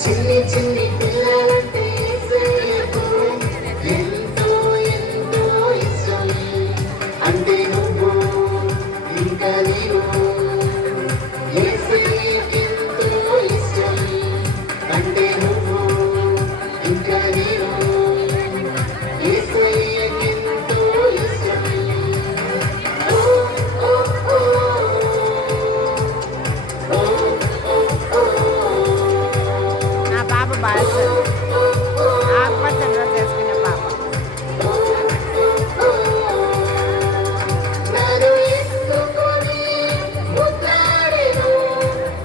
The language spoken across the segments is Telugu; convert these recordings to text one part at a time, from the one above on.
చిన్ని చిన్ని పిల్లలంటే యేసయ్యకు ఎంతో ఎంతో ఇష్టం. అంటే నువ్వు ఇంకా నేను యేసయ్యకెంతో ఇష్టం. అంటే నువ్వు ఇంకా నేను యేసయ్యకెంతో ఇష్టం. ఓ ఓ ఓ ఓ నా పాప బాగా ఆకుపచ్చలో చేసుకునే పాప. నన్ను ఎత్తుకొని ముద్దాడెను,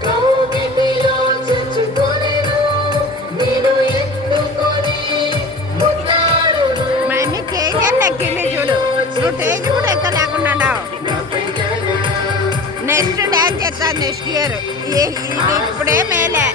కౌగిలిలో చుచ్చుకొనెను. నిన్ను ఎత్తుకొని ముద్దాడును, మమ్మీ కేజీలు ఎక్కింది చూడు. నువ్వు కేజీ కూడా ఎక్కలేకుండా నాపై కదా నెక్స్ట్ డ్యాన్స్ చేస్తాను నెక్స్ట్ ఇయర్. ఇది ఇప్పుడే మేలే.